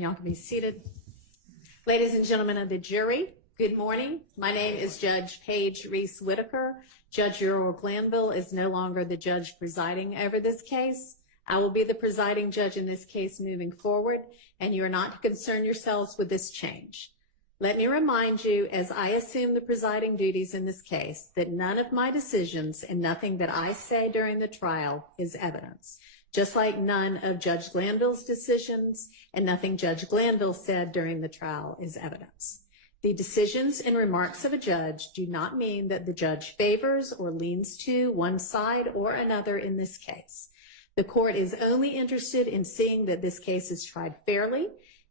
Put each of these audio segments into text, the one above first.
Y'all can be seated. Ladies and gentlemen of the jury, good morning. My name is Judge Paige Reese Whitaker. Judge Earl Glanville is no longer the judge presiding over this case. I will be the presiding judge in this case moving forward, and you are not to concern yourselves with this change. Let me remind you, as I assume the presiding duties in this case, that none of my decisions and nothing that I say during the trial is evidence, just like none of Judge Glanville's decisions and nothing Judge Glanville said during the trial is evidence. The decisions and remarks of a judge do not mean that the judge favors or leans to one side or another in this case. The court is only interested in seeing that this case is tried fairly,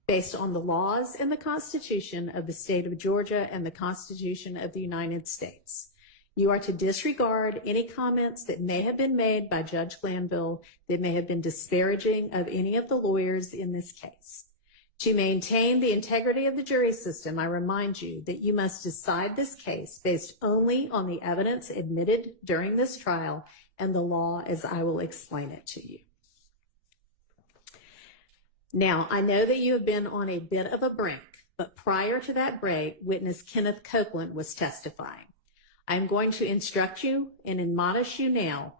based on the laws and the Constitution of the state of Georgia and the Constitution of the United States. You are to disregard any comments that may have been made by Judge Glanville that may have been disparaging of any of the lawyers in this case. To maintain the integrity of the jury system, I remind you that you must decide this case based only on the evidence admitted during this trial and the law as I will explain it to you. Now, I know that you have been on a bit of a break, but prior to that break, witness Kenneth Copeland was testifying. I'm going to instruct you and admonish you now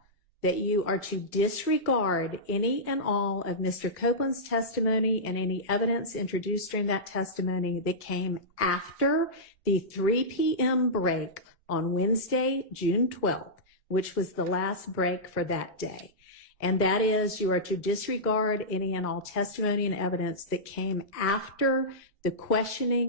that you are to disregard any and all of Mr. Copeland's testimony and any evidence introduced during that testimony that came after the 3 p.m. break on Wednesday, June 12th, which was the last break for that day. And that is, you are to disregard any and all testimony and evidence that came after the questioning